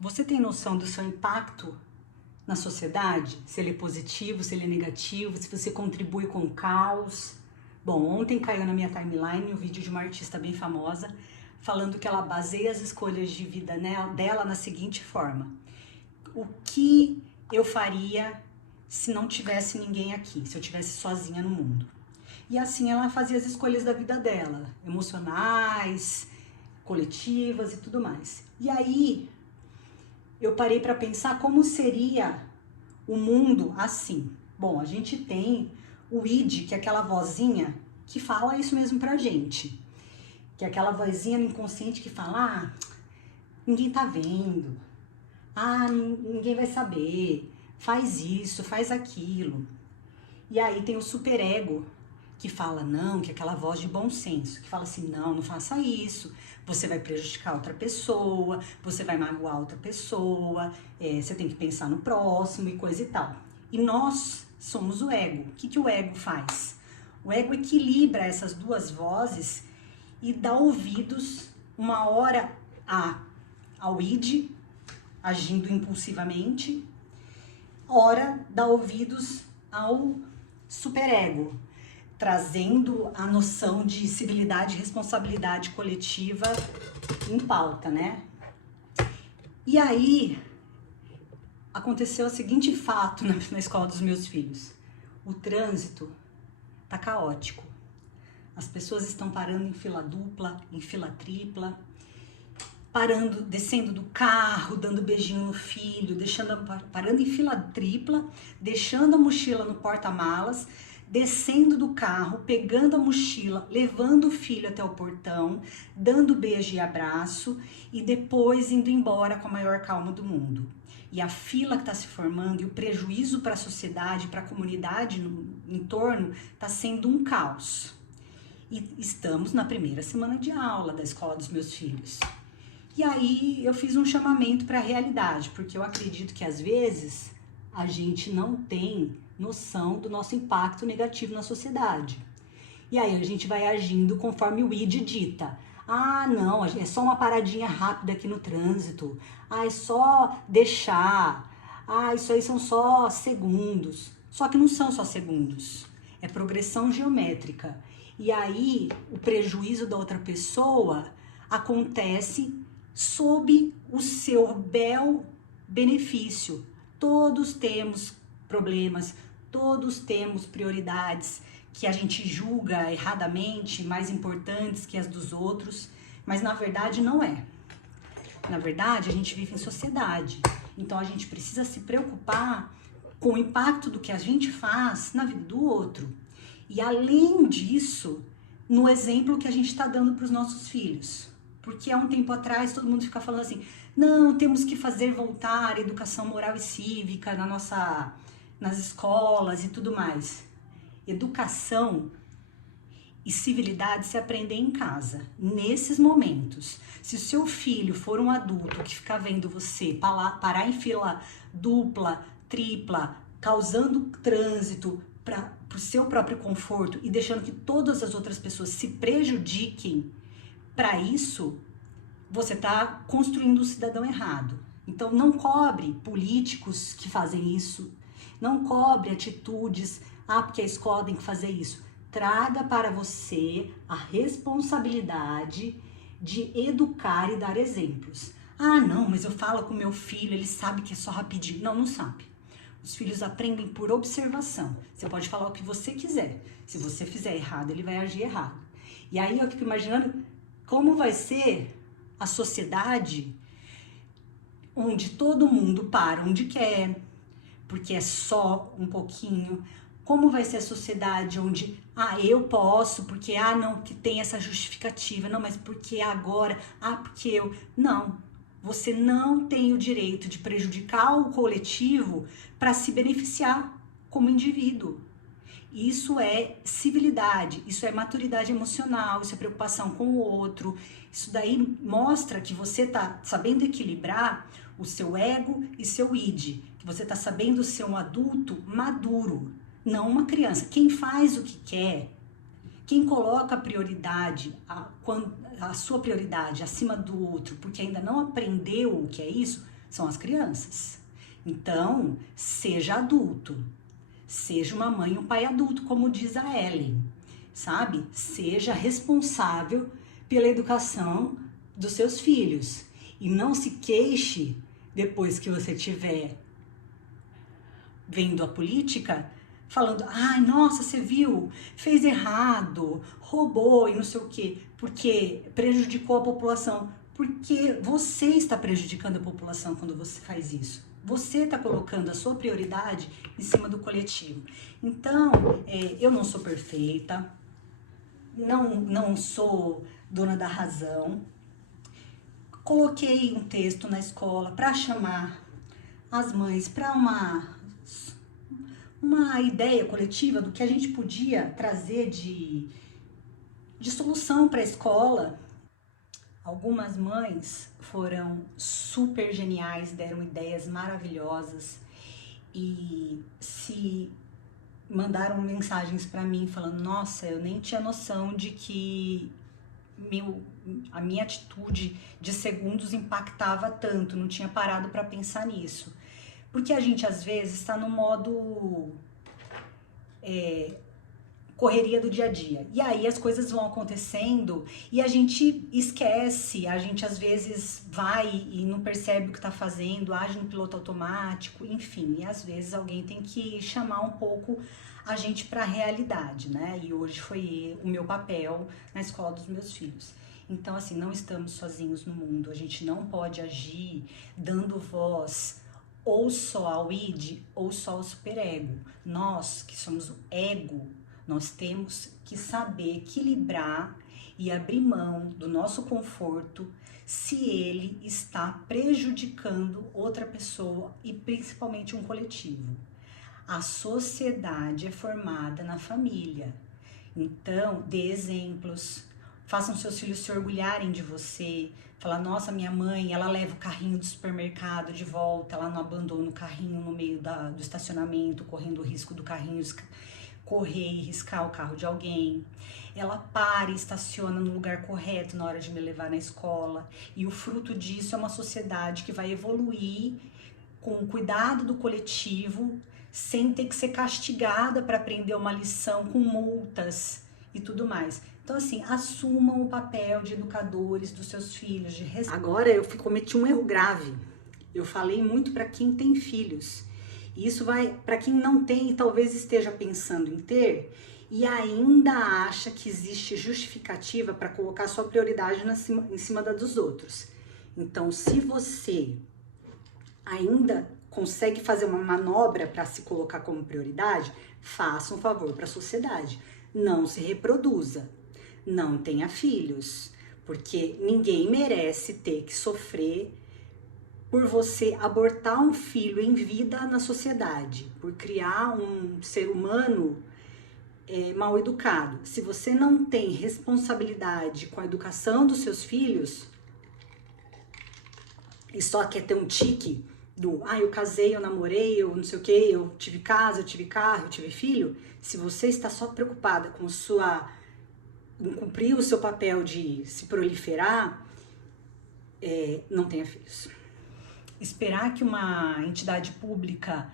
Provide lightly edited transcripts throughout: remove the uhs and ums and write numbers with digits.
Você tem noção do seu impacto na sociedade? Se ele é positivo, se ele é negativo, se você contribui com o caos? Bom, ontem caiu na minha timeline um vídeo de uma artista bem famosa falando que ela baseia as escolhas de vida dela na seguinte forma: o que eu faria se não tivesse ninguém aqui, se eu tivesse sozinha no mundo? E assim ela fazia as escolhas da vida dela, emocionais, coletivas e tudo mais. E aí eu parei para pensar como seria o mundo assim. Bom, a gente tem o id, que é aquela vozinha que fala isso mesmo pra gente. Que é aquela vozinha no inconsciente que fala: ninguém tá vendo. Ninguém vai saber. Faz isso, faz aquilo. E aí tem o superego, que fala não, que é aquela voz de bom senso, que fala assim: não faça isso, você vai prejudicar outra pessoa, você vai magoar outra pessoa, você tem que pensar no próximo e coisa e tal. E nós somos o ego. O que o ego faz? O ego equilibra essas duas vozes e dá ouvidos uma hora ao id, agindo impulsivamente, ora dá ouvidos ao superego, trazendo a noção de civilidade e responsabilidade coletiva em pauta, né? E aí aconteceu o seguinte fato na escola dos meus filhos: o trânsito tá caótico. As pessoas estão parando em fila dupla, em fila tripla, parando, descendo do carro, dando beijinho no filho, parando em fila tripla, deixando a mochila no porta-malas, descendo do carro, pegando a mochila, levando o filho até o portão, dando beijo e abraço e depois indo embora com a maior calma do mundo. E a fila que está se formando e o prejuízo para a sociedade, para a comunidade no entorno, está sendo um caos. E estamos na primeira semana de aula da escola dos meus filhos. E aí eu fiz um chamamento para a realidade, porque eu acredito que às vezes a gente não tem noção do nosso impacto negativo na sociedade. E aí a gente vai agindo conforme o id dita. Não, é só uma paradinha rápida aqui no trânsito. É só deixar. Isso aí são só segundos. Só que não são só segundos. É progressão geométrica. E aí o prejuízo da outra pessoa acontece sob o seu bel benefício. Todos temos problemas, todos temos prioridades que a gente julga erradamente mais importantes que as dos outros, mas na verdade não é. Na verdade, a gente vive em sociedade, então a gente precisa se preocupar com o impacto do que a gente faz na vida do outro. E além disso, no exemplo que a gente está dando para os nossos filhos. Porque há um tempo atrás todo mundo fica falando assim: não, temos que fazer voltar a educação moral e cívica nas escolas e tudo mais. Educação e civilidade se aprendem em casa, nesses momentos. Se o seu filho for um adulto que fica vendo você parar em fila dupla, tripla, causando trânsito para o seu próprio conforto e deixando que todas as outras pessoas se prejudiquem, para isso, você está construindo um cidadão errado. Então, não cobre políticos que fazem isso, não cobre atitudes, porque a escola tem que fazer isso. Traga para você a responsabilidade de educar e dar exemplos. Não, mas eu falo com meu filho, ele sabe que é só rapidinho. Não sabe. Os filhos aprendem por observação. Você pode falar o que você quiser. Se você fizer errado, ele vai agir errado. E aí eu fico imaginando como vai ser a sociedade onde todo mundo para onde quer, porque é só um pouquinho. Como vai ser a sociedade onde, eu posso, porque, não, que tem essa justificativa, não, mas porque agora, porque eu... Não, você não tem o direito de prejudicar o coletivo para se beneficiar como indivíduo. Isso é civilidade, isso é maturidade emocional, isso é preocupação com o outro. Isso daí mostra que você está sabendo equilibrar o seu ego e seu id, que você está sabendo ser um adulto maduro, não uma criança. Quem faz o que quer, quem coloca a prioridade, a sua prioridade acima do outro, porque ainda não aprendeu o que é isso, são as crianças. Então, seja adulto, seja uma mãe e um pai adulto, como diz a Ellen, sabe? Seja responsável pela educação dos seus filhos e não se queixe depois que você tiver vendo a política, falando, ai, nossa, você viu, fez errado, roubou e não sei o quê, porque prejudicou a população. Porque você está prejudicando a população quando você faz isso. Você está colocando a sua prioridade em cima do coletivo. Então, eu não sou perfeita, não sou dona da razão. Coloquei um texto na escola para chamar as mães para uma ideia coletiva do que a gente podia trazer de solução para a escola. Algumas mães foram super geniais, deram ideias maravilhosas e se mandaram mensagens para mim falando, nossa, eu nem tinha noção de que a minha atitude de segundos impactava tanto, não tinha parado para pensar nisso. Porque a gente às vezes está no modo correria do dia a dia. E aí as coisas vão acontecendo e a gente esquece, a gente às vezes vai e não percebe o que está fazendo, age no piloto automático, enfim. E às vezes alguém tem que chamar um pouco a gente para a realidade, né? E hoje foi o meu papel na escola dos meus filhos. Então, assim, não estamos sozinhos no mundo, a gente não pode agir dando voz ou só ao id ou só ao superego. Nós, que somos o ego, nós temos que saber equilibrar e abrir mão do nosso conforto se ele está prejudicando outra pessoa e principalmente um coletivo. A sociedade é formada na família. Então, dê exemplos, façam seus filhos se orgulharem de você. Falar, nossa, minha mãe, ela leva o carrinho do supermercado de volta, ela não abandona o carrinho no meio do estacionamento, correndo o risco do carrinho correr e riscar o carro de alguém. Ela para e estaciona no lugar correto na hora de me levar na escola. E o fruto disso é uma sociedade que vai evoluir com o cuidado do coletivo, sem ter que ser castigada para aprender uma lição com multas e tudo mais. Então, assim, assumam o papel de educadores dos seus filhos. Agora, eu cometi um erro grave. Eu falei muito para quem tem filhos. E isso vai para quem não tem e talvez esteja pensando em ter e ainda acha que existe justificativa para colocar sua prioridade em cima da dos outros. Então, se você ainda consegue fazer uma manobra para se colocar como prioridade, faça um favor para a sociedade. Não se reproduza, não tenha filhos, porque ninguém merece ter que sofrer por você abortar um filho em vida na sociedade, por criar um ser humano mal educado. Se você não tem responsabilidade com a educação dos seus filhos e só quer ter um tique do, eu casei, eu namorei, eu não sei o que, eu tive casa, eu tive carro, eu tive filho, se você está só preocupada com em cumprir o seu papel de se proliferar, não tenha filhos. Esperar que uma entidade pública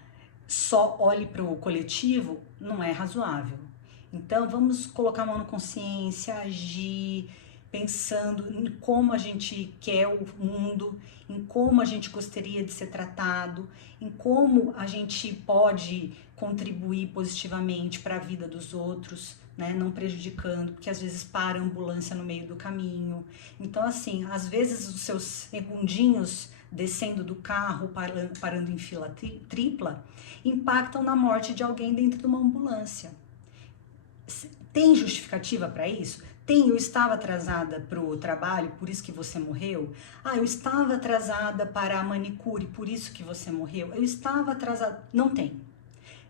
só olhe para o coletivo não é razoável. Então, vamos colocar a mão na consciência, agir, pensando em como a gente quer o mundo, em como a gente gostaria de ser tratado, em como a gente pode contribuir positivamente para a vida dos outros, né? Não prejudicando, porque às vezes para a ambulância no meio do caminho. Então, assim, às vezes os seus segundinhos descendo do carro, parando em fila tripla, impactam na morte de alguém dentro de uma ambulância. Tem justificativa para isso? Tem, eu estava atrasada para o trabalho, por isso que você morreu? Eu estava atrasada para a manicure, por isso que você morreu? Eu estava atrasada... Não tem.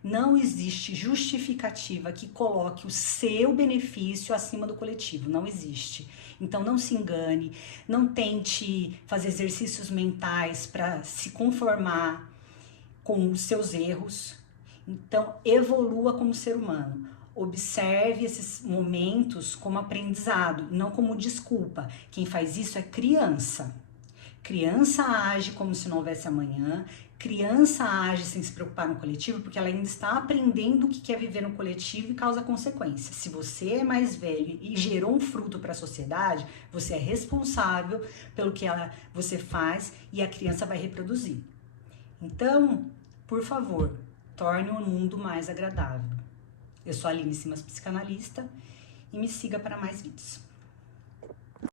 Não existe justificativa que coloque o seu benefício acima do coletivo, não existe. Então não se engane, não tente fazer exercícios mentais para se conformar com os seus erros. Então evolua como ser humano. Observe esses momentos como aprendizado, não como desculpa. Quem faz isso é criança. Criança age como se não houvesse amanhã, criança age sem se preocupar no coletivo, porque ela ainda está aprendendo o que é viver no coletivo e causa consequências. Se você é mais velho e gerou um fruto para a sociedade, você é responsável pelo que você faz e a criança vai reproduzir. Então, por favor, torne o mundo mais agradável. Eu sou a Aline Simas, psicanalista, e me siga para mais vídeos.